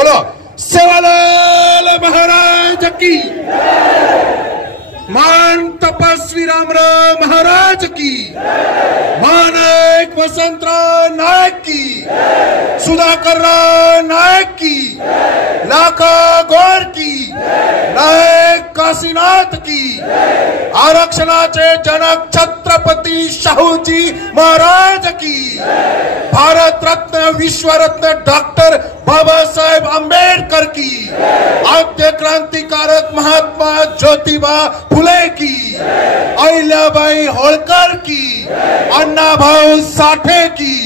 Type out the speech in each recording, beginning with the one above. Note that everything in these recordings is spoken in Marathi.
बोलो सेवालाल महाराज की, मान तपस्वी रामराव महाराज की, मानायक वसंतराव नायक की, सुधाकरराव नायक की, लाखा गौर की, नायक काशीनाथ की, आरक्षणाचे जनक छत्रपती शाहूजी महाराज की, भारत रत्न विश्वरत्न डॉक्टर बाबासाहेब आंबेडकर की, आद्य क्रांतिकारक महात्मा ज्योतिबा फुले की, अहिल्याबाई होळकर की, अण्णाभाऊ साठे की,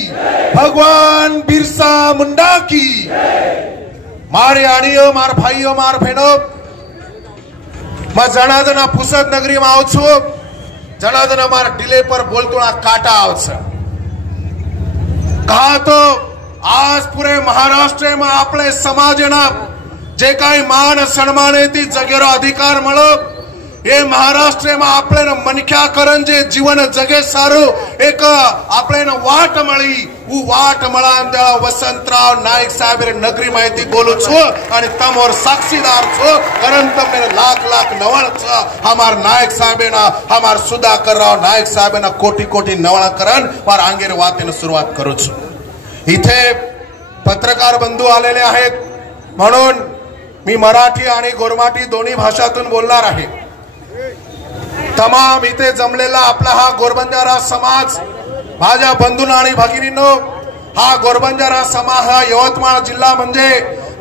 भगवान बिरसा मुंडा की। मारे आड़ियो मार भाइयों मार बहनों, मैं जनाजना पुसद नगरी में आऊँ छू, जनाजना मार डिले पर बोलतोड़ा काटा आवछ। कहा तो आज पूरे महाराष्ट्र में आपले समाजना जे काही मान सन्मानेती जगेरो अधिकार मळो, हे महाराष्ट्र में आपले मनख्या करण जे जीवन जगे सारू एक आपले वाट मळी, उ वाट मळा वसंतराव नाईक साहेब नगरी माहिती बोलू छो आणि तमोर साक्षीदार छो, कारण तमें लाख लाख नवल छ हमार नायक साहेबना, हमार सुधाकरराव नायक साहेबना कोटी कोटी नवळ करण पर आंगेर वातेन सुरुवात करू छो। इथे पत्रकार बंधू आलेले आहेत म्हणून मी मराठी आणि गोरमाटी दोन्ही भाषातून बोलणार आहे। तमाम इथे जमलेला आपला हा गोरबंजारा समाज, माझ्या बंधूंनो आणि भगिनींनो, हा गोरबंजारा समाज हा यवतमाळ जिल्हा म्हणजे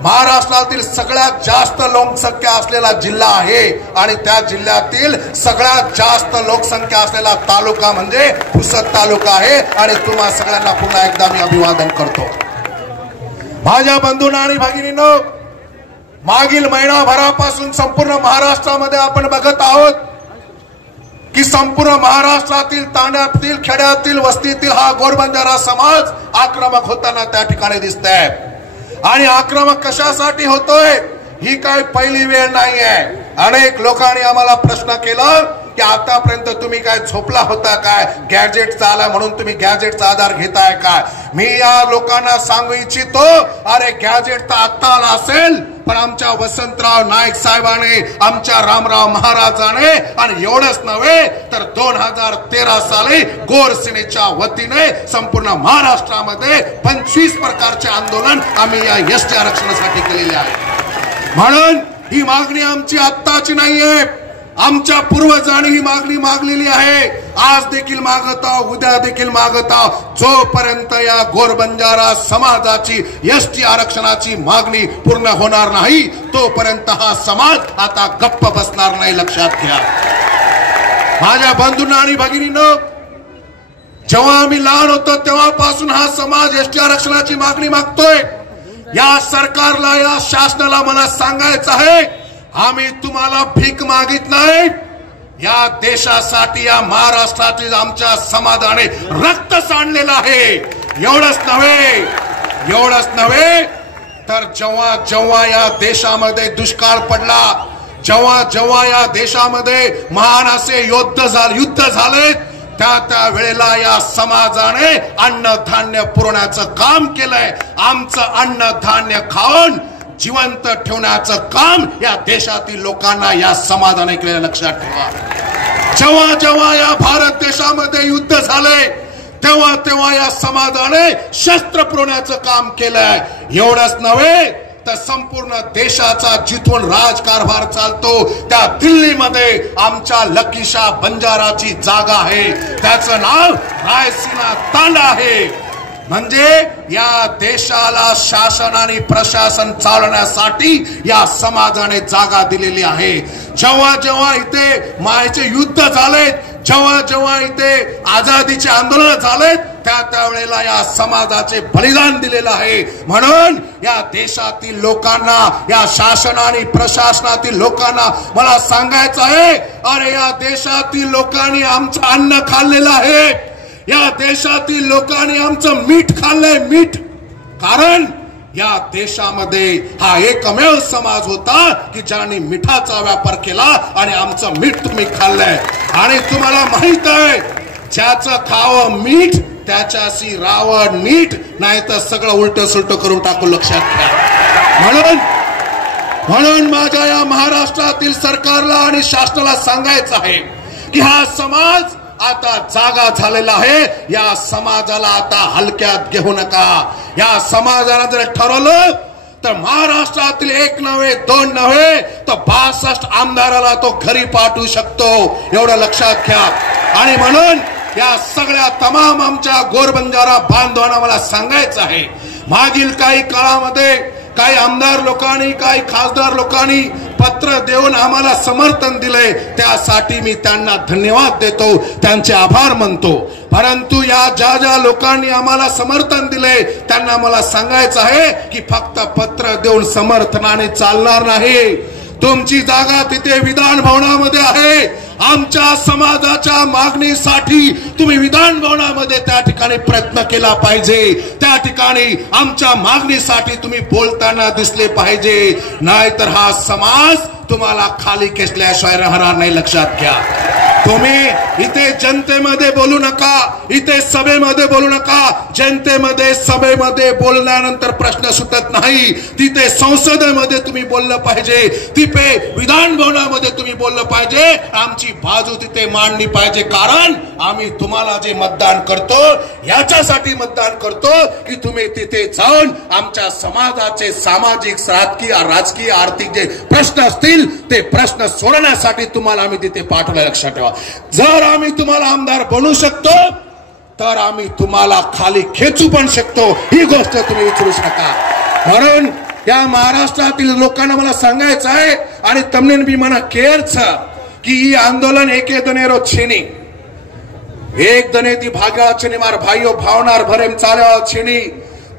महाराष्ट्रातील सगळ्यात जास्त लोकसंख्या असलेला जिल्हा आहे आणि त्या जिल्ह्यातील सगळ्यात जास्त लोकसंख्या असलेला तालुका म्हणजे पुसद तालुका आहे आणि तुम्हा सगळ्यांना पुन्हा एकदा मी अभिवादन करतो। माझ्या बंधूंनो आणि भगिनींनो, मागील महिनाभरापासून संपूर्ण महाराष्ट्रामध्ये आपण बघत आहोत की संपूर्ण महाराष्ट्रातील तांड्यातील खेड्यातील वस्तीतील हा गोरबंजारा समाज आक्रमक होताना त्या ठिकाणी दिसतोय। आणि आक्रमक कशासाठी होतोय ही काही पहिली वेळ नाहीये। अनेक लोकांनी आम्हाला प्रश्न केला की आतापर्यंत तुम्ही काय झोपला होता काय, गॅजेटचा आला म्हणून तुम्ही गॅजेटचा आधार घेताय काय। मी या लोकांना सांगू इच्छितो, अरे गॅजेट तर आता आला असेल पण आमच्या वसंतराव नाईक साहेबांनी, आमच्या रामराव महाराजांनी आणि एवढंच नव्हे तर 2013 साली गोरसेनेच्या वतीने संपूर्ण महाराष्ट्रामध्ये 25 प्रकारचे आंदोलन आम्ही या एसटी आरक्षणासाठी केलेले आहे। म्हणून ही मागणी आमची आत्ताची नाहीये, आमच्या पूर्वजांनी ही मागणी मागलेली आहे, आज देखील मागत आहोत, उद्या देखील मागत आहोत। जोपर्यंत या गोरबंजारा समाजाची एसटी आरक्षणाची मागणी पूर्ण होणार नाही तोपर्यंत हा समाज आता गप्प बसणार नाही, लक्षात घ्या। माझ्या बंधूंनो आणि भगिनींनो, जेव्हा आम्ही लहान होतो तेव्हापासून हा समाज एसटी आरक्षणाची मागणी मागतोय। या सरकारला, या शासनाला मला सांगायचं आहे, आम्ही तुम्हाला भीक मागित नाही, या देशासाठी, या महाराष्ट्रातील आमच्या समाजाने रक्त सांडलेलं आहे। एवढंच नव्हे तर जेव्हा जेव्हा या देशामध्ये दुष्काळ पडला, जेव्हा जेव्हा या देशामध्ये महान असे युद्ध झाले, त्या वेळेला या समाजाने अन्नधान्य पुरवण्याचं काम केलंय। आमचं अन्नधान्य खाऊन जिवंत ठेवण्याचं काम या देशातील लोकांना, या समाजाने केलेलं, लक्षात ठेवा। जेव्हा जेव्हा या भारत देशामध्ये युद्ध झाले तेव्हा तेव्हा या समाजाने शस्त्र पुरवण्याचं काम केलंय। एवढंच नव्हे तर संपूर्ण देशाचा जिथून राजकारभार चालतो त्या दिल्लीमध्ये आमच्या लकीशा बंजाराची जागा आहे, त्याचं नाव रायसीना तांडा आहे। म्हणजे या देशाला शासन आणि प्रशासन चालवण्यासाठी या समाजाने जागा दिलेली आहे। जेव्हा जेव्हा इथे मायेचे युद्ध झाले, जेव्हा जेव्हा इथे आझादीचे आंदोलन झाले, त्या वेळेला या समाजाचे बलिदान दिलेलं आहे। म्हणून या देशातील लोकांना, या शासन आणि प्रशासनातील लोकांना मला सांगायचं आहे, अरे या देशातील लोकांनी आमचं अन्न खाल्लेलं आहे, या देशातील लोकांनी आमचं मीठ खाल्लंय, मीठ। कारण या देशामध्ये हा एकमेव समाज होता की ज्यांनी मिठाचा व्यापार केला आणि आमचं मीठ तुम्ही खाल्लंय। आणि तुम्हाला माहित आहे, ज्याचं खावं मीठ त्याच्याशी रावण नीट, नाही तर सगळं उलट सुलट करून टाकू, लक्षात घ्या. म्हणून माझ्या या महाराष्ट्रातील सरकारला आणि शासनाला सांगायचं आहे की हा समाज आता जागा झालेला आहे. या समाजाला आता हलक्यात घेऊ नका. या समाजाला जर ठरवलं तर महाराष्ट्रातील 1 नव्हे 2 नव्हे तर 62 आमदाराला तो घरी पाठवू शकतो, एवढं लक्षात घ्या. आणि म्हणून या सगळ्या तमाम आमच्या गोरबंजारा बांधवांना मला सांगायचं आहे, मागील काही काळामध्ये काही आमदार लोकांनी, काही खासदार लोकांनी पत्र देऊन आम्हाला समर्थन दिले, त्यासाठी मी त्यांना धन्यवाद देतो, त्यांचे आभार मानतो. परंतु या ज्या लोकांनी आम्हाला समर्थन दिले त्यांना मला सांगायचं आहे की फक्त पत्र देऊन समर्थनाने चालणार नाही. तुमची जागा तिथे विधान भवनामध्ये आहे. आमच्या समाजाच्या मागणीसाठी तुम्ही विधान भवनामध्ये त्या ठिकाणी प्रयत्न केला पाहिजे. त्या ठिकाणी आमच्या मागणीसाठी तुम्ही बोलताना दिसले पाहिजे, नाहीतर हा समाज तुम्हाला खाली खेचल्याशिवाय राहणार नाही, लक्षात घ्या. तुम्ही इथे जनतेमध्ये बोलू नका, इथे सभेमध्ये बोलू नका. जनतेमध्ये सभेमध्ये बोलल्यानंतर प्रश्न सुटत नाही. तिथे संसदेमध्ये तुम्ही बोललं पाहिजे, तिथे विधान भवनामध्ये तुम्ही बोललं पाहिजे. आमची बाजू तिथे मांडली पाहिजे, कारण आम्ही तुम्हाला जे मतदान करतो याच्यासाठी मतदान करतो की तुम्ही तिथे जाऊन आमच्या समाजाचे सामाजिक, राजकीय, आर्थिक जे प्रश्न असतील ते प्रश्न सोडवण्यासाठी तुम्हाला आम्ही तिथे पाठवलं, लक्षात ठेवा. जर आम्ही तुम्हाला आमदार बनवू शकतो तर आम्ही तुम्हाला खाली खेचू पण शकतो, ही गोष्ट तुम्ही विचारूच नका. म्हणून या महाराष्ट्रातील लोकांना मला सांगायचं आहे आणि तमने भी मना केयर्स कि ये आंदोलन एके दनेरो छेनी, एक दने ती भाग्या छेनी मार भाईओ भावनार भरेम चाल्या छेनी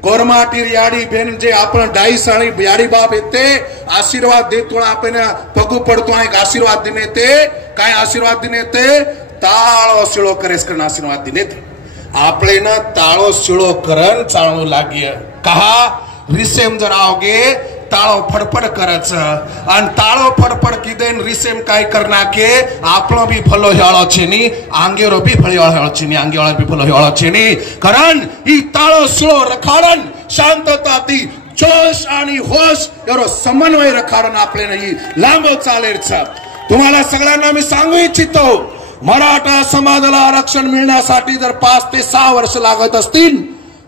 कोरमाटीर याडी बेन जे आपण डाईस आणि याडी बाप येते आशीर्वाद देतो, आपण पगू पडतो एक आशीर्वाद देणे ते काय आशीर्वाद देणे ते ताळो शिळो करेस करण आशीर्वाद देणे ते आपले ना ताळो शिळो करण चालू लागिय कहा रिसेम जर आओगे ताळो फडफड करायचं आणि ताळो फडफड किदेन रिसेम काय करना के आपलो भी भलो हेळो छेनी आंगेरो भी भलो हेळो छेनी आंगेवाळा भी भलो हेळो छेनी कारण ही ताळो शिळो रखाडन शांतता ती जोश आणि होश एवढं समन्वय रखाडन आपले नाही लांब चालेल. तुम्हाला सगळ्यांना मी सांगू इच्छितो, मराठा समाजाला आरक्षण मिळण्यासाठी जर 5 ते 6 वर्ष लागत असतील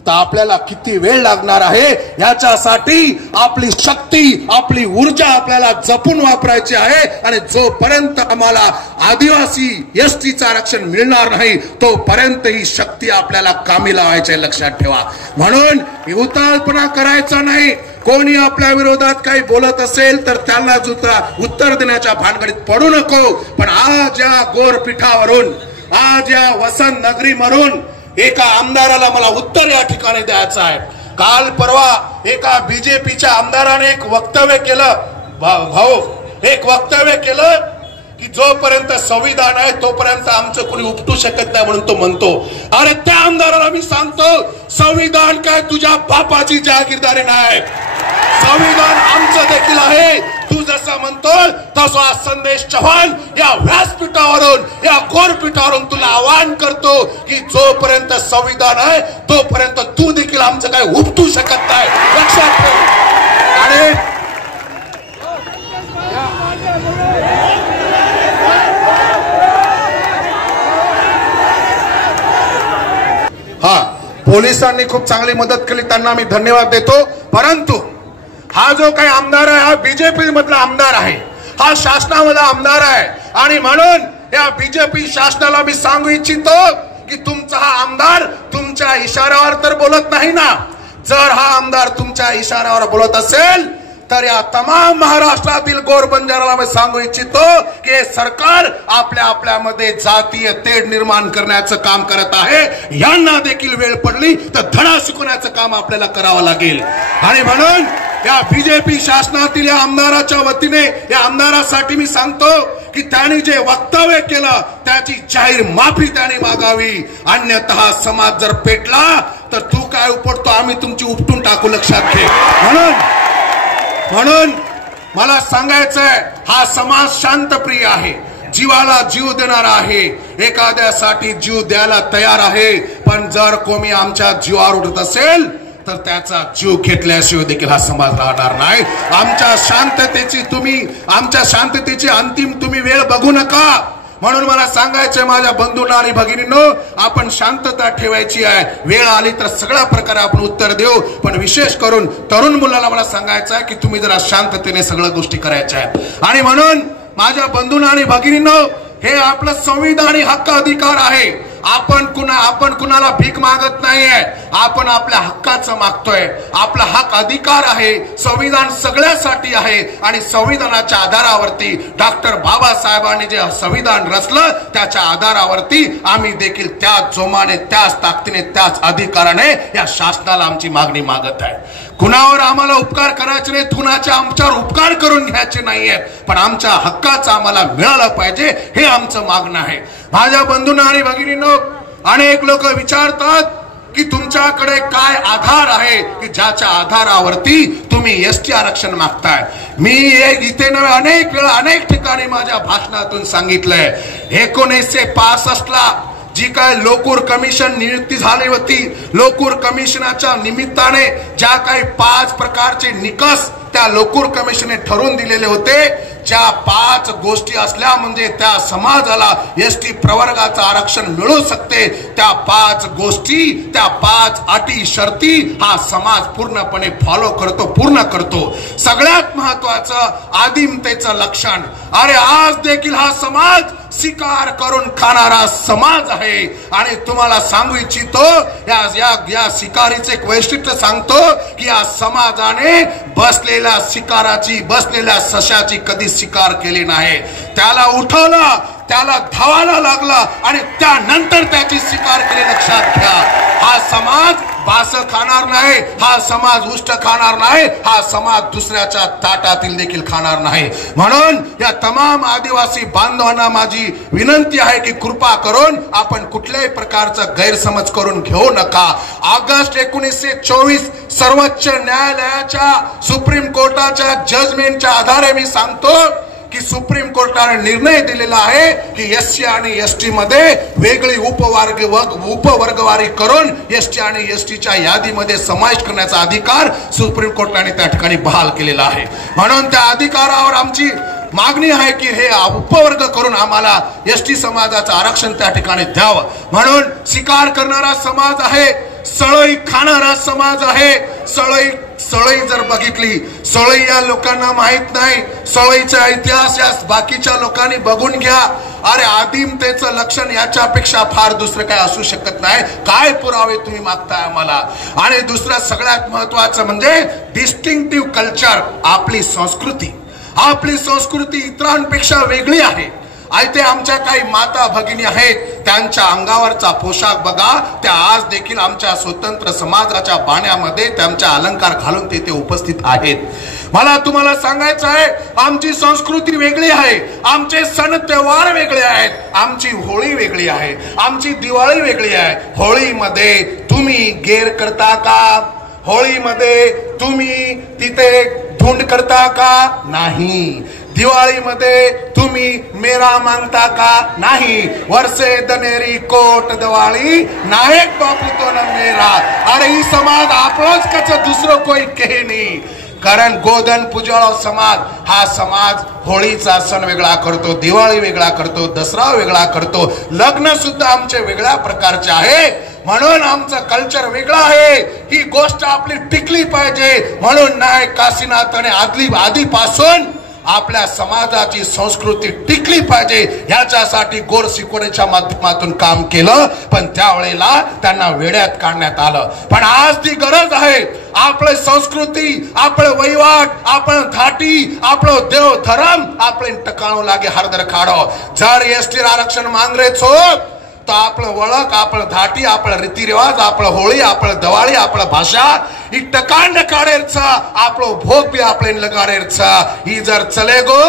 तर आपल्याला किती वेळ लागणार आहे, याच्यासाठी आपली शक्ती, आपली ऊर्जा आपल्याला जपून वापरायची आहे. आणि जोपर्यंत आम्हाला आदिवासी एसटीचं आरक्षण मिळणार नाही तोपर्यंत ही शक्ती आपल्याला कामी लावायची आहे, लक्षात ठेवा. म्हणून उताळपणा करायचा नाही. कोणी आपल्या विरोधात काही बोलत असेल तर त्यांना उत्तर देण्याच्या भानगडीत पडू नको. पण आज या गोरपीठावरून, आज या वसंत नगरीवरून एका आमदाराला मला उत्तर या ठिकाणी द्यायचं आहे. काल परवा एका बीजेपीच्या आमदाराने एक वक्तव्य केलं, एक वक्तव्य केलं की जोपर्यंत संविधान आहे तोपर्यंत आमचं कोणी उपटू शकत नाही म्हणून तो म्हणतो. अरे त्या आमदाराला मी सांगतो, संविधान काय तुझ्या बापाची जागीरदारी नाही, संविधान आमचं देखील आहे. तू जसं म्हणतो तसा संदेश चव्हाण या व्यासपीठावरून, या गोरपीठावरून तुला आवाहन करतो की जोपर्यंत संविधान आहे तोपर्यंत तू देखील आमचं काय उपटू शकत नाही, लक्षात ठेव. आणि हा पोलिसांनी खूप चांगली मदत केली, त्यांना मी धन्यवाद देतो. परंतु हा जो काही आमदार आहे हा बीजेपी मधला आमदार आहे, हा शासनामधला आमदार आहे. आणि म्हणून या बीजेपी शासनाला मी सांगू इच्छितो की तुमचा हा आमदार तुमच्या इशाऱ्यावर तर बोलत नाही ना. जर हा आमदार तुमच्या इशाऱ्यावर बोलत असेल तर या तमाम महाराष्ट्रातील गोरबंजाराला मी सांगू इच्छितो की हे सरकार आपल्यामध्ये जातीय तेढ निर्माण करण्याचं काम करत आहे. यांना देखील वेळ पडली तर धडा शिकवण्याचं काम आपल्याला करावं लागेल. आणि म्हणून या बीजेपी शासनातील या आमदाराच्या वतीने या आमदारासाठी मी सांगतो की त्यांनी जे वक्तव्य केलं त्याची जाहीर माफी त्यांनी मागावी, अन्यथा समाज जर पेटला तर तू काय उपटतो आम्ही तुमची उपटून टाकू, लक्षात घे. म्हणून मला सांगायचंय, हा समाज शांतप्रिय आहे. जीवाला जीव देणारा आहे, एखाद्यासाठी जीव द्यायला तयार आहे. पण जर कोणी आमच्या जीवावर उठत असेल तर त्याचा जीव घेतल्याशिवाय देखील हा समाज राहणार नाही. आमच्या शांततेची अंतिम तुम्ही वेळ बघू नका. म्हणून मला सांगायचंय माझ्या बंधूंना आणि भगिनींनो, आपण शांतता ठेवायची आहे. वेळ आली तर सगळ्या प्रकारे आपण उत्तर देऊ. पण विशेष करून तरुण मुलाला मला सांगायचं आहे की तुम्ही जरा शांततेने सगळ्या गोष्टी करायच्या आहेत. आणि म्हणून माझ्या बंधूंना आणि भगिनींनो, हे आपलं संविधानिक हक्क अधिकार आहे. आपण कुणाला भीक मागत नाहीये, आपण आपल्या हक्काचं मागतोय. आपला हक्क अधिकार आहे. संविधान सगळ्यासाठी आहे आणि संविधानाच्या आधारावरती डॉक्टर बाबासाहेबांनी जे संविधान रचलं त्याच्या आधारावरती आम्ही देखील त्याच जोमाने, त्याच ताकदीने, त्याच अधिकाराने या शासनाला आमची मागणी मागत आहे. कुणावर आम्हाला उपकार करायचे नाहीत, कुणाचे आमच्यावर उपकार करून घ्यायचे नाहीये, पण आमच्या हक्काचं आम्हाला मिळालं पाहिजे, हे आमचं मागणं आहे. माझ्या बंधूंना आणि भगिनींनो, अनेक लोक विचारतात की तुमच्याकडे काय आधार आहे की ज्याच्या आधारावरती तुम्ही एसटी आरक्षण मागताय. मी इथे अनेक वेळा अनेक ठिकाणी माझ्या भाषणातून सांगितलंय, 1965 जी काय लोकूर कमिशन नियुक्ती झाली होती, लोकूर कमिशनाच्या निमित्ताने ज्या काही 5 प्रकारचे निकष त्या लोकूर कमिशनने ठरवून दिलेले होते, ज्या 5 गोष्टी असल्या म्हणजे त्या समाजाला एसटी प्रवर्गाचं आरक्षण मिळू शकते, त्या 5 गोष्टी, त्या 5 अटी शर्ती हा समाज पूर्णपणे फॉलो करतो, पूर्ण करतो. सगळ्यात महत्वाचं आदिमतेचं लक्षण. अरे आज देखील हा समाज शिकार करून खाणारा समाज आहे. आणि तुम्हाला सांगू इच्छितो, या शिकारीचे एक वैशिष्ट्य सांगतो की या समाजाने बसलेल्या सशाची कधी शिकार केली नाही. त्याला उठवलं, त्याला धावायला लागला आणि त्यानंतर त्याची शिकार केली. लक्षात घ्या, हा समाज बास खाणार नाही, हा समाज उष्ट खाणार नाही, हा समाज दुसऱ्याच्या ताटातील देखील खाणार नाही. म्हणून या तमाम आदिवासी बांधवांना माझी विनंती आहे की कृपा करून आपण कुठल्याही प्रकारचा गैरसमज करून घेऊ नका. ऑगस्ट 1924 सर्वोच्च न्यायालयाच्या सुप्रीम कोर्टाच्या जजमेंटच्या आधारे मी सांगतो की सुप्रीम कोर्टाने निर्णय दिलेला आहे की एससी आणि एसटी मध्ये वेगळी उपवर्गवारी करून एसटी आणि एसटीच्या यादीमध्ये समाविष्ट करण्याचा अधिकार सुप्रीम कोर्टाने त्या ठिकाणी बहाल केलेला आहे. म्हणून त्या अधिकारावर आमची मागणी आहे की हे उपवर्ग करून आम्हाला एसटी समाजाचं आरक्षण त्या ठिकाणी द्यावं. म्हणून शिकार करणारा समाज आहे, सळई खाणारा समाज आहे. सळई जर बघितली, सळई या लोकांना माहित नाही, सळईचा इतिहास या बाकीच्या लोकांनी बघून घ्या. अरे आदिमतेचं लक्षण याच्यापेक्षा फार दुसरं काय असू शकत नाही. काय पुरावे तुम्ही मागताय आम्हाला? आणि दुसरं सगळ्यात महत्वाचं म्हणजे डिस्टिंक्टिव्ह कल्चर. आपली संस्कृती इतरांपेक्षा वेगळी आहे. ते आमच्या काही माता भगिनी आहेत, त्यांच्या अंगावरचा पोशाख बघा, त्या आज देखील आमच्या स्वतंत्र समाजाच्या बाण्यामध्ये त्यांच्या अलंकार घालून ते उपस्थित आहेत. मला तुम्हाला सांगायचं आहे, आमची संस्कृती वेगळी आहे, आमचे सण त्योहार वेगळे आहेत, आमची होळी वेगळी आहे, आमची दिवाळी वेगळी आहे. होळीमध्ये तुम्ही गेर करता का? होळीमध्ये तुम्ही तिथे धुंड करता का? नाही. दिवाळीमध्ये तुम्ही मेरा मागता का? नाही. वर्षे दनेरी कोट दिवाळी नायक बापू तो न मेरा. अरे ही समाज आपलोच कच दुसरं कोई कहे नाही. कारण गोधन पुजाळ समाज हा समाज होळीचा सण वेगळा करतो, दिवाळी वेगळा करतो, दसरा वेगळा करतो, लग्न सुद्धा आमचे वेगळ्या प्रकारचे आहे. म्हणून आमचं कल्चर वेगळं आहे. ही गोष्ट आपली टिकली पाहिजे. म्हणून नायक काशीनाथाने आधीपासून आपल्या समाजाची संस्कृती टिकली पाहिजे याच्यासाठी गोड शिकवणीच्या माध्यमातून काम केलं. पण त्यावेळेला त्यांना वेड्यात काढण्यात आलं. पण आज ती गरज आहे. आपली संस्कृती, आपलं वहिवाट, आपण धाटी, आपलं देव धर्म आपले टकाणू लागे हरदर खाडो. जर एसटी आरक्षण मांगरेच हो तो आपलं वळख, आपलं धाटी, आपलं रीतिरिवाज, आपलं होळी, आपलं दिवाळी, आपलं भाषा ही टकांड काढेरचा, आपलं भोग बी आपले लगाडेरचा. ही जर चले गो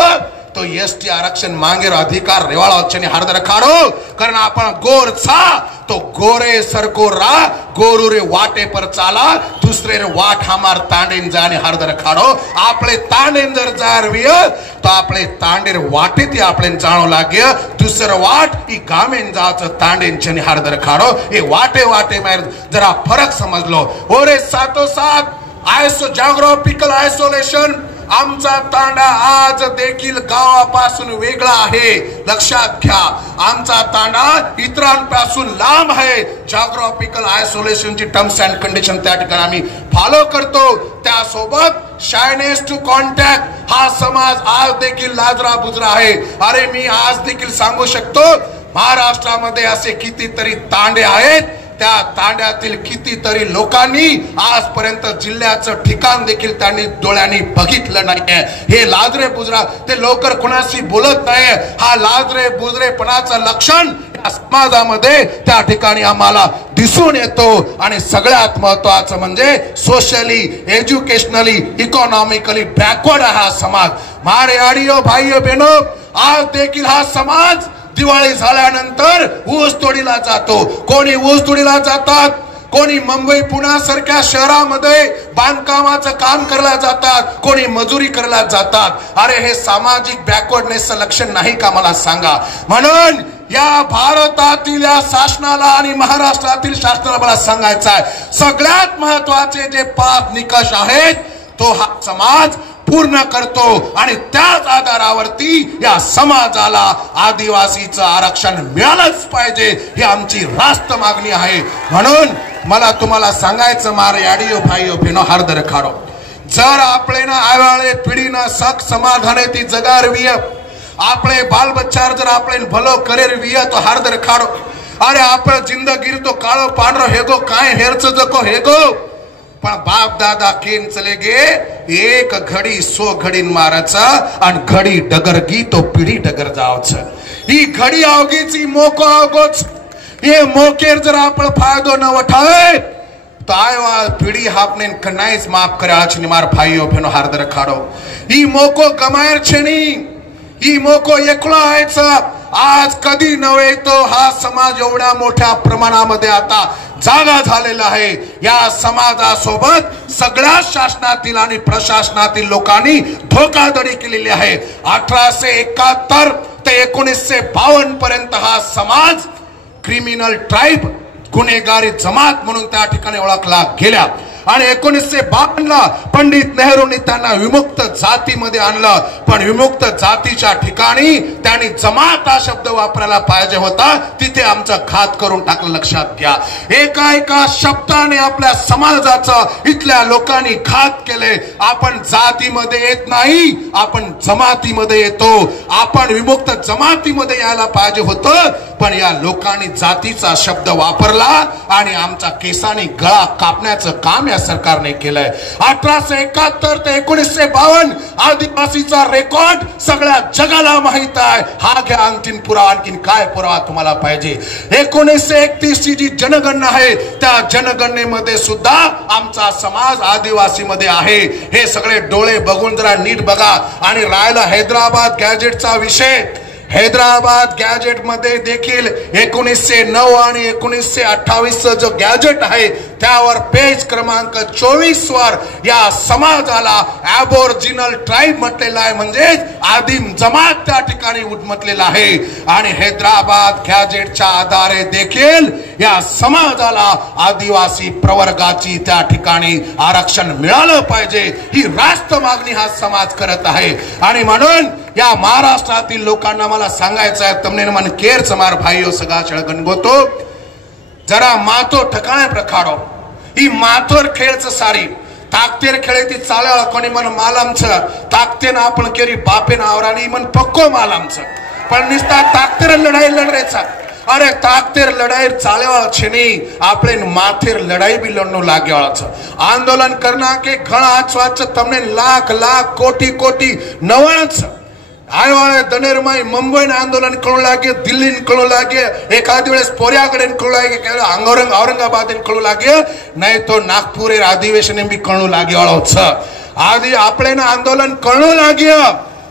तो एसटी आरक्षण मांगेर अधिकार रेवाड़ा अच्छे हरद रखाड़ो कारण आपण गोर छा तो गोरे सरको रा गोरू रे वाटे पर चाला दुसरे रे वाट हमार तांडेन जाने हरद रखाड़ो आपले तांडेन जर जार विय तो आपले तांडेर वाटे ती आपले जाणो लागे दुसर वाट ई गामेन जाच तांडेन छनी हरद रखाड़ो ए वाटे वाटे में जरा फरक समझ लो ओरे सातो साथ आयसो जिओग्राफिकल आयसोलेशन आमचा तांडा आज देखील गावापासून वेगळा आहे लक्षात घ्या आमचा तांडा इतरांपासून लांब आहे जिओग्राफिकल आयसोलेशनची टर्म्स अँड कंडिशन त्या ठिकाणी आम्ही फॉलो करतो त्यासोबत शायनेस टू कॉन्टॅक्ट हा समाज आज देखील लाजरा बुजरा आहे अरे मी आज देखील सांगू शकतो महाराष्ट्रामध्ये असे कितीतरी तांडे आहेत त्या तांड्यातील कितीतरी लोकांनी आजपर्यंत जिल्ह्याचं ठिकाण देखील त्यांनी डोळ्यांनी बघितलं नाही हे लाजरे बुजरा ते लवकर कोणाशी बोलत नाही हा लाजरे बुजरेपणाचं लक्षण या समाजामध्ये त्या ठिकाणी आम्हाला दिसून येतो आणि सगळ्यात महत्त्वाचं म्हणजे सोशली एज्युकेशनली इकॉनॉमिकली बॅकवर्ड हा समाज मारे आडियो भाइयों बहनों आज देखील हा समाज दिवाळी झाल्यानंतर ऊस तोडीला जातो कोणी ऊस तोडीला जातात कोणी मुंबई पुणे सारख्या शहरामध्ये बांधकामाचं काम करायला जातात कोणी मजुरी करायला जातात अरे हे सामाजिक बॅकवर्डनेसचं लक्षण नाही का मला सांगा म्हणून या भारतातील या शासनाला आणि महाराष्ट्रातील शासनाला मला सांगायचं आहे सगळ्यात महत्त्वाचे जे 5 निकष आहेत तो हा समाज पूर्ण करतो आणि त्याच आधारावरती या समाजाला आदिवासीचं आरक्षण मिळालंच पाहिजे ही आमची रास्त मागणी आहे म्हणून मला तुम्हाला सांगायचं मारे आडियो भाइयों बहनों हरद रखाड़ो जर आपले ना आवाळे पिढीना सख समाधाने ती जगार विय आपले बाल बच्चार जर आपले भलो करेर विय तो हरद रखाड़ो अरे आपण जिंदगी तो काळो पांढरो हेगो काय हेरच जको हेगो पण बाप दादा केन चले गे एक घडी 100 घडी मारायचा आणि घडी डगरगी तो पिढी डगर जावच ही घडी आवगीची मोको आवगोच ये मोकेर जर आपण फायदो न उठावे तो आयवा पिढी आपने कनाइस माफ करे आज निमार भाइयों बहनों हरद रखाड़ो ही मोको गमायर छेनी ही मोको एकलो आहेचा आज कधी नव्हे तो हा समाज एवढ्या मोठ्या प्रमाणामध्ये आता जागा झालेला आहे या समाजासोबत सगळ्या शासनातील आणि प्रशासनातील लोकांनी धोकाधडी केलेली आहे 1871 ते 1952 पर्यंत हा समाज क्रिमिनल ट्राइब गुन्हेगारी जमात म्हणून त्या ठिकाणी ओळखला गेला आणि 1952 पंडित नेहरूंनी त्यांना विमुक्त जातीमध्ये आणलं पण विमुक्त जातीच्या ठिकाणी त्यांनी जमात हा शब्द वापरायला पाहिजे होता तिथे आमचा घात करून टाकलं लक्षात घ्या एका शब्दाने आपल्या समाजाचं इथल्या लोकांनी घात केले आपण जातीमध्ये येत नाही आपण जमातीमध्ये येतो आपण विमुक्त जमातीमध्ये यायला पाहिजे होतं पण या लोकांनी जातीचा शब्द वापरला आणि आमचा केसांनी गळा कापण्याचं काम या सरकारने केलंय 1871 ते 1952 आदिवासीचा रेकॉर्ड सगळ्या जगाला माहित आहे हा घ्या आणखीन पुरावा आणखीन काय पुरावा तुम्हाला पाहिजे 1931 ची जी जनगणना आहे त्या जनगणनेमध्ये सुद्धा आमचा समाज आदिवासी मध्ये आहे हे सगळे डोळे बघून जरा नीट बघा आणि राहिला हैदराबाद गॅजेटचा विषय हैदराबाद गॅजेट मध्ये देखील 1909 आणि 1928 जो गॅजेट आहे त्यावर पेज क्रमांक 24 वर या समाजाला ॲबोरिजिनल ट्राइब म्हटलेला आहे म्हणजे आदिम जमात त्या ठिकाणी म्हटलेला आहे आणि हैदराबाद गॅजेटच्या आधारे देखील या समाजाला आदिवासी प्रवर्गाची त्या ठिकाणी आरक्षण मिळालं पाहिजे ही रास्त मागणी हा समाज करत आहे आणि म्हणून या महाराष्ट्रातील लोकांना मला सांगायचं आहे तुमने मन केर समार भाइयों सगा चळगण गोतो जरा मातो ठकाणे प्रखाडो ही मातोर खेळच सारी ताकतेर खेळे ती चालळ कोणी मन मालामच ताकतेन आपण केरी बापेन आवरानी मन पक्को मालामच पण निस्ता ताकतेर लढाई लढरेचा अरे ताकतेर लढाई चालेवा छेनी आपले माथेर लड़ाई भी लड़नो लाग्या आंदोलन करना के घणा आचवाच तमने लाख लाख कोटी कोटी नवाच आयवाळे दनेरमाई मुंबई आंदोलन कळू लागे दिल्ली कळू लागे एखादी वेळेस पोर्याकडे कळू लागे औरंगाबाद कळू लागे नाही तो नागपूर अधिवेशन भी कळू लागे आदि आपले आंदोलन कळू लागे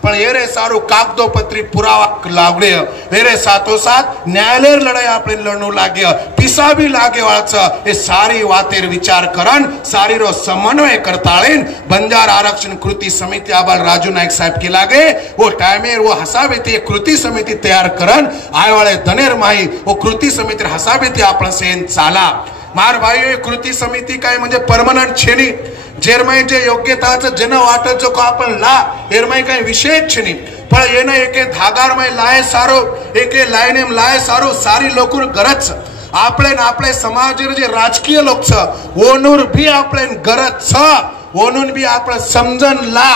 पण एरे सारू कागदोपत्री पुरावा लागले एरे साथो साथ न्यायालय लड़ाई આપણે લડનું લાગ્યો પીસા भी लागे वाच એ सारी वातेर विचार करन सारी रो समन्वय करताळेन बंजारा आरक्षण कृती समिति आबाल राजू नाईक साहेब की लागे वो टाइमेर वो हसाबेती कृती समिति तैयार करन आय वाले धनेर माही वो कृती समिति हसाबेती आपण सेन चाला मार भाई कृती समिति काय म्हणजे परमनंट छेनी जेरमाई जे योग्यताचं जन वाटत जो आपण ला एरमाई काही विशेष छेनी पण येना एके धागारमाई लाय सारो एके लाईनेम लाय सारो सारी लोकुर गरज आपले समाजेर जे राजकीय लोक छ ओनूर भी आपले गरज छ ओनून भी आपण समजन ला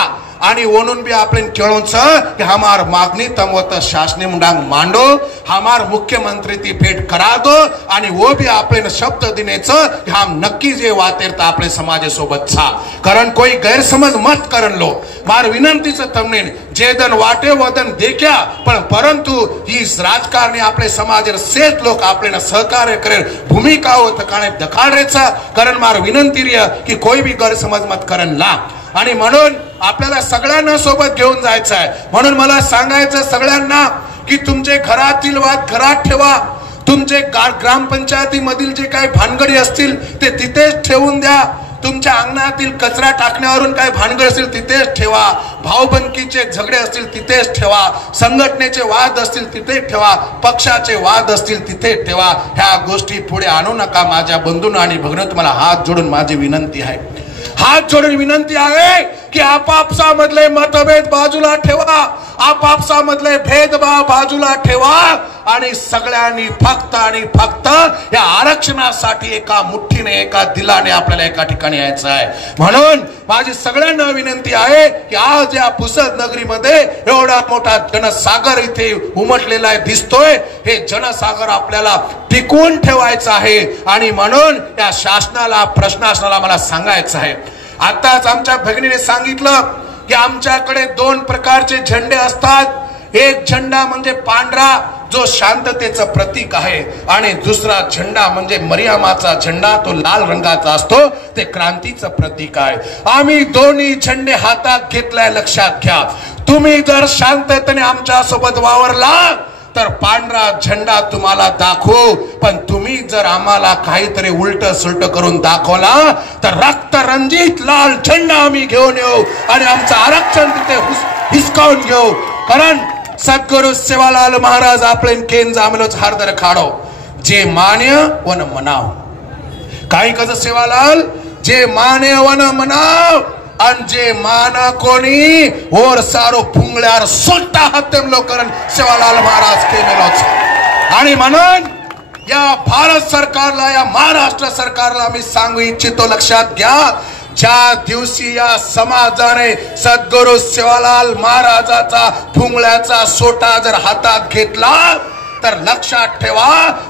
आणि ओनून भी आपले केळों छ कि हमार मागणी तमवत शासने मुंडांग मांडो हमार मुख्यमंत्री ती भेट करा दो आणि वो भी आपले शब्द दिनेच कि हम नक्की जे वातेर ता आपले समाजे सोबत छा कारण कोई गैरसमज मत करन लो मार विनंतीच तमने जे दन वाटे वदन देख्या पण परंतु ही राजकारणी आपले समाजेर सेठ लोक आपले सहकार्य करे भूमिका होत काणे दखाडरेचा कारण मार विनंती रे की कोई भी गैरसमज मत करन ला आणि म्हणून आपल्याला सगळ्यांना सोबत घेऊन जायचं आहे म्हणून मला सांगायचं सगळ्यांना की तुमचे घरातील वाद घरात ठेवा तुमचे ग्रामपंचायती मधील जे काही भानगडी असतील ते तिथेच ठेवून द्या तुमच्या अंगणातील कचरा टाकण्यावरून काय भानगड असेल तिथेच ठेवा भाऊबंदकीचे झगडे असतील तिथेच ठेवा संघटनेचे वाद असतील तिथेच ठेवा पक्षाचे वाद असतील तिथेच ठेवा ह्या गोष्टी पुढे आणू नका माझ्या बंधूंनो आणि भगिनींनो तुम्हाला हात जोडून माझी विनंती आहे हात जोडून विनंती आहे की आपापसामधले मतभेद बाजूला ठेवा आपापसामधले भेदभाव बाजूला ठेवा आणि सगळ्यांनी फक्त आणि फक्त या आरक्षणासाठी एका मुठ्ठीने एका दिलाने आपल्याला एका ठिकाणी यायचं आहे म्हणून माझी सगळ्यांना विनंती आहे की आज या पुसद नगरीमध्ये एवढा मोठा जनसागर इथे उमटलेला आहे दिसतोय हे जनसागर आपल्याला टिकवून ठेवायचं आहे आणि म्हणून या शासनाला प्रशासनाला मला सांगायचं आहे आताच आमच्या भगिनीने सांगितलं की आमच्याकडे दोन प्रकारचे झेंडे असतात एक झेंडा म्हणजे पांढरा जो शांततेचं प्रतीक आहे आणि दुसरा झेंडा म्हणजे मरियमाचा झेंडा तो लाल रंगाचा असतो ते क्रांतीचं प्रतीक आहे आम्ही दोन्ही झेंडे हातात घेतलाय लक्षात घ्या तुम्ही जर शांततेने आमच्या सोबत वावरला तर पांढरा झेंडा तुम्हाला दाखवू पण तुम्ही जर आम्हाला काहीतरी उलट सुलट करून दाखवला तर रक्तरंजित लाल झेंडा आम्ही घेऊन येऊ आणि आमचं आरक्षण तिथे हिसकावून घेऊ कारण सद्गुरु सेवालाल महाराज आपले केन जामलोच हारदर खाडो जे मान्य वन मनाव काही कसं सेवालाल जे मान्य वन मनाव आणि जे माना कोणी और सारो फुंगल्यार सुलटा हत्तेमलो करण सेवालाल महाराज केलेलोच आणि म्हणून या भारत सरकारला या महाराष्ट्र सरकारला मी सांगू इच्छितो लक्षात घ्या ज्या दिवशी या समाजाने सद्गुरु सेवालाल महाराजाचा फुंगल्याचा सोटा जर हातात घेतला तर लक्षात ठेवा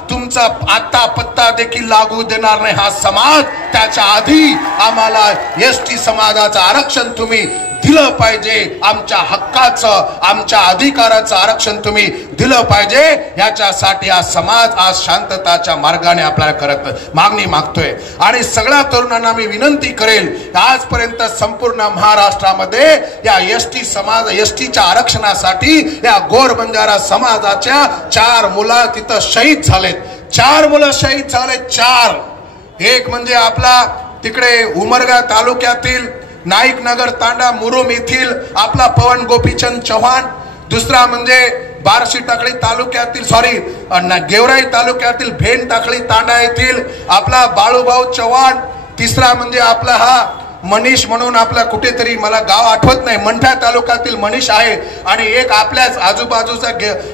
तुमचा आता पत्ता देखील लागू देणार नाही हा समाज त्याच्या आधी आम्हाला एसटी समाजाचं आरक्षण तुम्ही दिलं पाहिजे आमच्या हक्काचं आमच्या अधिकाराचं आरक्षण तुम्ही दिलं पाहिजे याच्यासाठी हा समाज आज शांतताच्या मार्गाने आपल्याला करत मागणी मागतोय आणि सगळ्या तरुणांना मी विनंती करेल आजपर्यंत संपूर्ण महाराष्ट्रामध्ये या एसटी समाज एसटीच्या आरक्षणासाठी या गोर बंजारा समाजाच्या 4 मुलं तिथं शहीद झालेत 4 मुलं शहीद झालेत 4 एक म्हणजे आपला तिकडे उमरगा तालुक्यातील नाईक नगर तांडा मुरुम येथील आपला पवन गोपीचंद चव्हाण दुसरा म्हणजे बार्शी टाकळी तालुक्यातील गेवराई तालुक्यातील भेन टाकळी तांडा येथील आपला बाळूभाऊ चव्हाण तिसरा म्हणजे आपला हा मनीष म्हणून आपला कुठेतरी मला गाव आठवत नाही मंठा तालुक्यातील मनीष आहे आणि एक आपल्याच आजूबाजूचा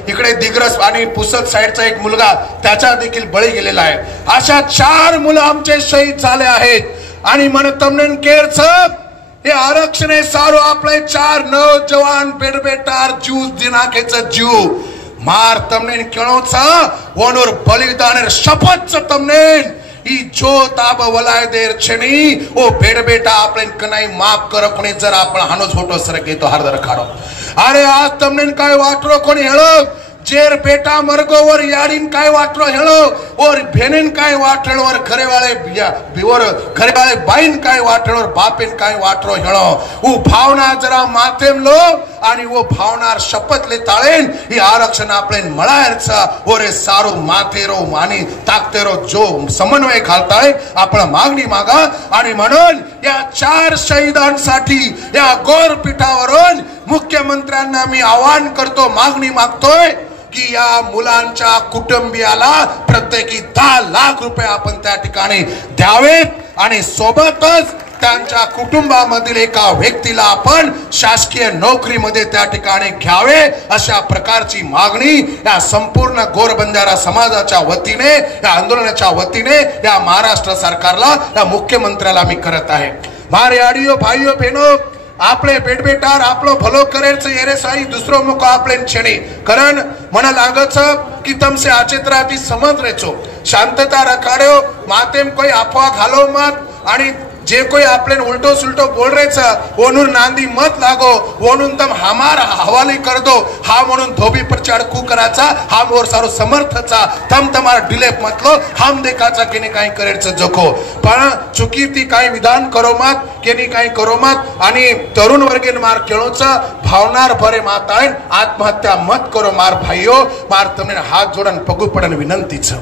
इकडे दिग्रस आणि पुसद साइडचा एक मुलगा त्याचा देखील बळी गेलेला आहे अशा 4 मुलं आमचे शहीद झाले आहेत आणि मन तमनेन केर सब हे आरक्षण सारो आपले 4 नौजवान बेडबेटार ज्यूस दिनाकेचं जीव मार तमनेन केळोच वनोर बलिदान शपथ तमनेन ई जो ताब वलाय देर छनी ओ बेडबेटा आपलेन कनाई माफ कर कोणी जर आपण हानो छोटो सर घेतो हरदर खाडो अरे आज तमनेन काय वाटरो कोणी हेळो जेर बेटा मरगोवर याडीन काय वाटरो हेळो और भेनेन काय वाटलो और घरेवाले बाईन काय वाटलो और बापेन काय वाटरो हेळो उ भावना जरा माथेम लो आणि वो भावनार शपथ लेताळेन ही आरक्षण आपले मळायरचा ओरे सारो माथेरो मानी ताकतेरो जो समन्वय घालताय आपण मागणी मागा। आणि म्हणून या 4 शहीदांसाठी या गोरपीठावरून मुख्यमंत्र्यांना मी आवाहन करतो, मागणी मागतोय की या मुलांच्या कुटुंबियाला प्रत्येकी 10 लाख रुपये आपण त्या ठिकाणी द्यावेत आणि सोबतच त्यांच्या कुटुंबामधील एका व्यक्तीला आपण शासकीय नोकरीमध्ये त्या ठिकाणी घ्यावे अशा प्रकारची मागणी या संपूर्ण गोर बंजारा समाजाच्या वतीने, या आंदोलनाच्या वतीने या महाराष्ट्र सरकारला, या मुख्यमंत्र्याला मी करत आहे। मारे आडियो भाइयों बहनों, आपले बेटबेटार आपलो भलो करेल से येरे साई दूसरो मुको आपले छेणी कारण मना लागत की तुमसे आचेत्राती समज रेचो, शांतता रखाड़ो, मातेम कोई अफवा घालो मत आणि जे कोई आपले उल्टो सुलटो बोल रेच ओनूर नांदी मत लागो, ओनून तम हमार हवाले कर दो, हा म्हणून धोबी पर चढ़कू कराचा, हा मोर सारो समर्थचा, तम तमार डिलेप मतलो, हम देखाचा केने काही करेच जखो, पण चुकी ती काही विधान करो मत, केनी काही करो मत आणि तरुण वर्गेन मार केळोचा भावनार भरे माताएन आत्महत्या मत करो मार भाइयों, मार तमने हाथ जोड़न पगू पड़न विनंती छ।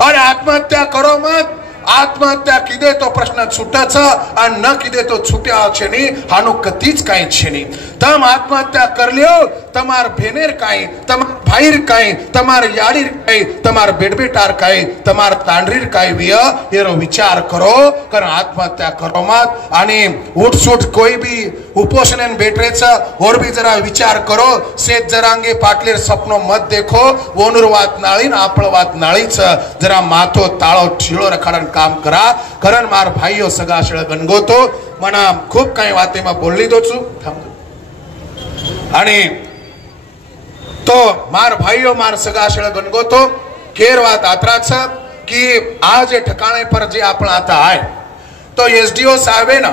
और आत्महत्या करो मत, आत्महत्या किदे तो प्रश्न छुटाचा आणि न किदे तो छुट्या छेनी हानो कतीच काही छेनी। तम आत्महत्या कर लियो, तमार भेनेर काही, तमार भाईर काही, तमार याडीर काही, तमार बेटबेटार काही, तमार तांडरीर काही विय येरो विचार करो, कारण आत्महत्या करो मत आणि उठसूट कोई भी उपोषण बैठरेचा और भी जरा विचार करो। सेठ जरांगे पाटलेर सपनो मत देखो, वोनुरवात नाळीन आपळवात नाळीच जरा माथो ताळो ठिळो रखाडन काम करा, कारण मार भाइयों सगाशळ गणगोतो मना खूप काही वाते मा बोलली दोचू आणि तो मार भाइयों मार सगाशळ गणगोतो केर वात आत्राच की आज ये ठिकाणे पर जे आपण आता आहे तो एसडीओ साहेब आहे ना,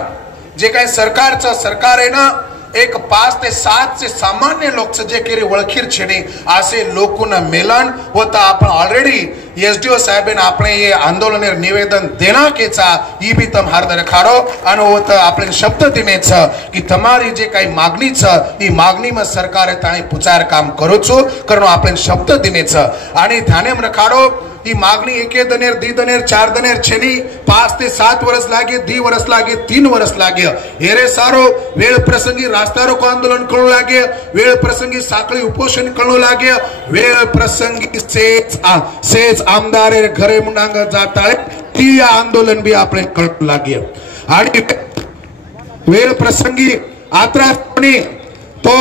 जे काही सरकारचं सरकार आहे ना, एक 5 ते 7 से सामान्य लोक जे केरी वळखीर छेनी असे लोकून मेलन होता। आपण ऑलरेडी एसडीओ साहेब ने आपने ये आंदोलनेर निवेदन देना केचा ई भी तम हार्द रखाडो आणि होता आपले शब्द देनेच की तमारी जे काही मागणी छ ई मागणी में सरकार ताई पुचार काम करू छो, कारण आपण शब्द देनेच आणि ध्यानेम रखाडो ही मागणी 1 दनेर 2 दनेर 4 दनेर छेनी 5 ते 7 वर्ष लागे, 2 वर्ष लागे, 3 वर्ष लागे, हेरे सारो वेळ प्रसंगी रास्ता रोको आंदोलन करू लागे, वेळ प्रसंगी साखळी उपोषण करू लागे, वेळ प्रसंगी सेज आमदार घरे मुंडांग जाताळे ती आंदोलन भी आपण करू लागे आणि वेळ प्रसंगी आत्रापणी तो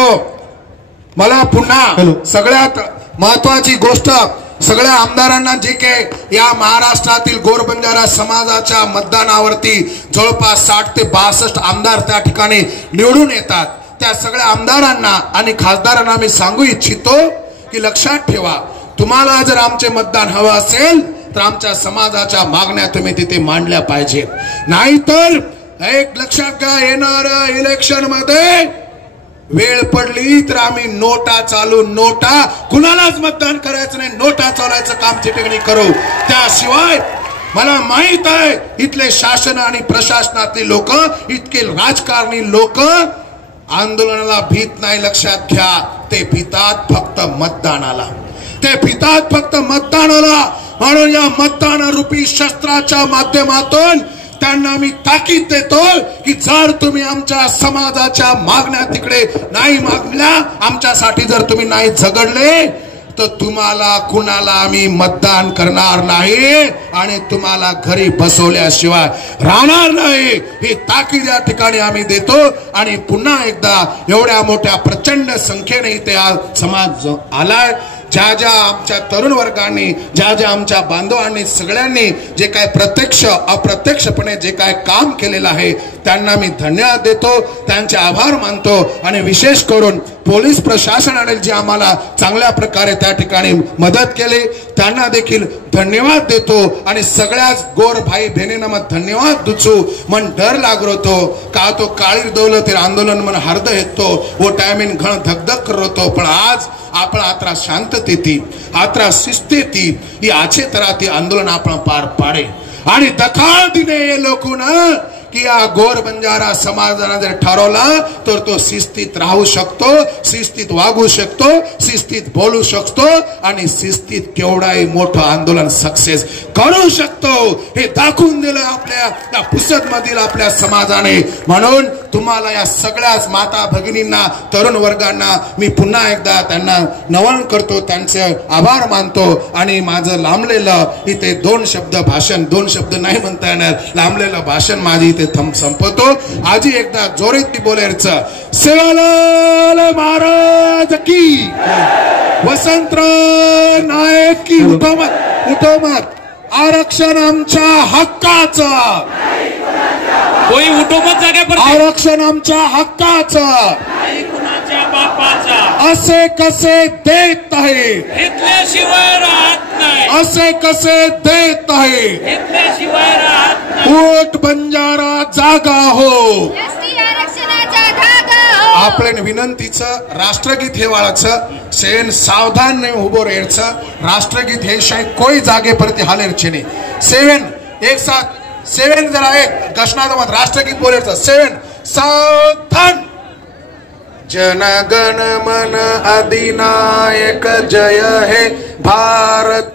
मला पुन्हा सगळ्यात महत्वाची गोष्ट सगळ्या आमदारांना जे काही या महाराष्ट्रातील गोरबंजारा समाजाच्या मतदानावरती जवळपास 60 ते 62 आमदार त्या ठिकाणी निवडून येतात, त्या सगळ्या आमदारांना आणि खासदारांना मी सांगू इच्छितो की लक्षात ठेवा, तुम्हाला जर आमचे मतदान हवं असेल तर आमच्या समाजाच्या मागण्या तुम्ही तिथे मांडल्या पाहिजेत, नाहीतर एक लक्षात घ्या, येणाऱ्या इलेक्शन मध्ये वेळ पडली तर आम्ही नोटा चालू, नोटा कुणालाच मतदान करायचं नाही, नोटा चालवायचं काम ठिकाणी करू। त्याशिवाय मला माहित आहे इथले शासन आणि प्रशासनातले लोक, इतके राजकारणी लोक आंदोलनाला भीत नाही, लक्षात घ्या, ते भीतात फक्त मतदानाला, ते भीतात फक्त मतदानाला। म्हणून या मतदान रूपी शस्त्राच्या माध्यमातून त्यांना मी ताकीद देतो की जर तुम्ही आमच्या समाजाच्या मागण्या तिकडे नाही मागल्या, आमच्यासाठी जर तुम्ही नाही झगडले तर तुम्हाला कुणाला आम्ही मतदान करणार नाही आणि तुम्हाला घरी बसवल्याशिवाय राहणार नाही, ही ताकीद या ठिकाणी आम्ही देतो। आणि पुन्हा एकदा एवढ्या मोठ्या प्रचंड संख्येने इथे समाज आलाय, ज्या ज्या आमच्या तरुण वर्गांनी, ज्या ज्या आमच्या बांधवांनी सगळ्यांनी जे काय प्रत्यक्ष अप्रत्यक्षपणे जे काय काम केलेलं आहे त्यांना मी धन्यवाद देतो, त्यांचे आभार मानतो आणि विशेष करून पोलीस प्रशासनाने जे आम्हाला चांगल्या प्रकारे त्या ठिकाणी मदत केली त्यांना देखील धन्यवाद देतो। आणि सगळ्याच गोर भाई बहिणींना मग धन्यवाद दुचू मन डर लागरो तो का तो काळीर दौलत आंदोलन मन हरद येतो वो टाइमिन घण धगधग करतो, पण आज आपण आत्रा शांततेती आत्रा शिस्तेती ही आचे तराती आंदोलन आपण पार पाडे आणि दखाळ दिने ये लोकून की या गोर बंजारा समाजाने जर ठरवला तर तो शिस्तीत राहू शकतो, शिस्तीत वागू शकतो, शिस्तीत बोलू शकतो आणि शिस्तीत केवढाही मोठं आंदोलन सक्सेस करू शकतो हे दाखवून दिलं आपल्या पुसद मधील आपल्या समाजाने। म्हणून तुम्हाला या सगळ्याच माता भगिनींना तरुण वर्गांना मी पुन्हा एकदा त्यांना नमन करतो, त्यांचे आभार मानतो आणि माझं लांबलेलं इथे दोन शब्द नाही म्हणता येणार, लांबलेलं भाषण माझी इथे संपवतो। आजी एकदा जोरात बोलायचं, सेवालाल महाराज की, वसंतराव नाईक की, उठोमत आरक्षण आमच्या हक्काचं, कोई उठोमत जाग्यावर आरक्षण आमच्या हक्काचं, बापाचा असे कसे देत आहे, घेतल्याशिवाय राहत नाही, असे कसे देत आहे, घेतल्याशिवाय राहत नाही, वोट बंजारा जागा हो, आरक्षणाचा धागा हो। आपल्या विनंतीचं राष्ट्रगीत हे वाळाचं सेन सावधान नाही उभो रेडचं राष्ट्रगीत हे शायद कोई जागेपर्यंत हालेरचे नाही। सेवन एक साथ सेवन जरा एक घोषणात्मक राष्ट्रगीत बोलायचं, सेवन सावधान। जनगण मन अधिनायक जय हे भारत।